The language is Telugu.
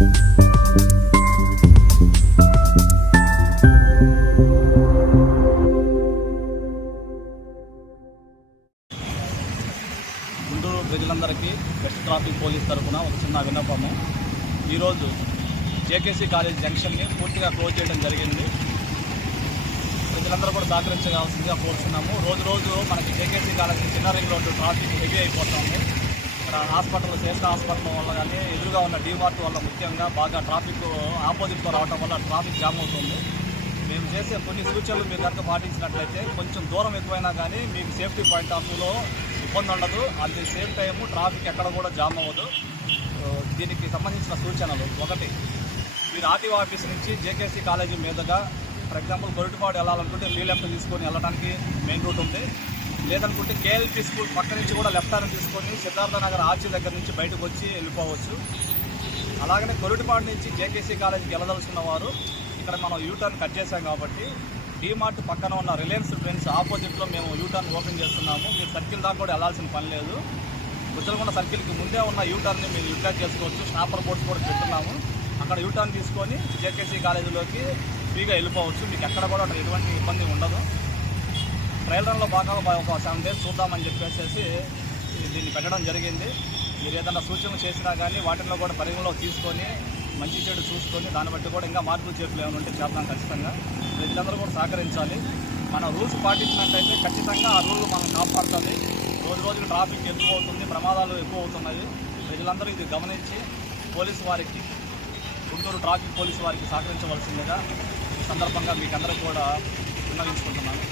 గుంటూరు ప్రజలందరికీ వెస్ట్ ట్రాఫిక్ పోలీస్ తరఫున ఒక చిన్న విన్నపము. ఈరోజు జేకేసీ కాలేజ్ జంక్షన్ని పూర్తిగా క్లోజ్ చేయడం జరిగింది. ప్రజలందరూ కూడా సహకరించవలసిందిగా కోరుతున్నాము రోజు రోజు మనకి జేకేసీ కాలేజ్ చిన్న రింగ్ రోడ్డు ట్రాఫిక్ హెవీ అయిపోతుంది. హాస్పిటల్ శ్రేష్ఠ హాస్పిటల్ వల్ల కానీ ఎదురుగా ఉన్న డీమార్ట్ వల్ల ముఖ్యంగా బాగా ట్రాఫిక్ ఆపోజిట్లో రావడం వల్ల ట్రాఫిక్ జామ్ అవుతుంది. మేము చేసే కొన్ని సూచనలు మీరు కనుక పాటించినట్లయితే కొంచెం దూరం ఎక్కువైనా కానీ మీకు సేఫ్టీ పాయింట్ ఆఫ్ వ్యూలో ఇబ్బంది ఉండదు. At the same time traffic ఎక్కడ కూడా జామ్ అవ్వదు. దీనికి సంబంధించిన సూచనలు ఒకటి మీరు ఆర్టీఓ ఆఫీస్ నుంచి జేకేసీ కాలేజీ మీదుగా ఫర్ ఎగ్జాంపుల్ గొరటిపాడు వెళ్ళాలనుకుంటే లీ లెఫ్ట్ తీసుకొని వెళ్ళడానికి మెయిన్ రూట్ ఉంది. లేదనుకుంటే కేఎల్పీ స్కూల్ పక్క నుంచి కూడా లెఫ్ట్ హ్యాండ్ తీసుకొని సిద్ధార్థ నగర్ ఆర్చి దగ్గర నుంచి బయటకు వచ్చి వెళ్ళిపోవచ్చు. అలాగనే కొరుటిపాడు నుంచి జేకేసీ కాలేజీకి వెళ్ళదలుచుకున్న వారు ఇక్కడ మనం యూటర్న్ కట్ చేసాం కాబట్టి డీమార్ట్ పక్కన ఉన్న రిలయన్స్ ఫ్రెండ్స్ ఆపోజిట్లో మేము యూటర్న్ ఓపెన్ చేస్తున్నాము. మీరు సర్కిల్ దాకా కూడా వెళ్ళాల్సిన పని లేదు. గుజ్జలకొండ సర్కిల్కి ముందే ఉన్న యూటర్న్ని మీరు యూటిలైజ్ చేసుకోవచ్చు. స్నాపర్ బోర్డ్స్ కూడా పెట్టున్నాము. అక్కడ యూటర్న్ తీసుకొని జేకేసీ కాలేజీలోకి ఫ్రీగా వెళ్ళిపోవచ్చు. మీకు ఎక్కడ కూడా అక్కడ ఎటువంటి ఇబ్బంది ఉండదు. ట్రయల్ రన్లో భాగంగా ఒక సెవెన్ డేస్ చూద్దామని చెప్పేసి దీన్ని పెట్టడం జరిగింది. మీరు ఏదైనా సూచనలు చేసినా కానీ వాటిల్లో కూడా పరిగణలో తీసుకొని మంచి చెడు చూసుకొని దాన్ని బట్టి కూడా ఇంకా మార్పులు చేర్పులు ఏమైనా ఉంటే చేద్దాం ఖచ్చితంగా. ప్రజలందరూ కూడా సహకరించాలి. మన రూల్స్ పాటించినట్టయితే ఖచ్చితంగా ఆ రూల్ మనం కాపాడుతుంది. రోజు రోజుకి ట్రాఫిక్ ఎక్కువ అవుతుంది ప్రమాదాలు ఎక్కువ అవుతున్నాయి. ప్రజలందరూ ఇది గమనించి పోలీసు వారికి గుంటూరు ట్రాఫిక్ పోలీసు వారికి సహకరించవలసిందిగా ఈ సందర్భంగా మీకు అందరూ కూడా విన్నవించుకుంటున్నాను.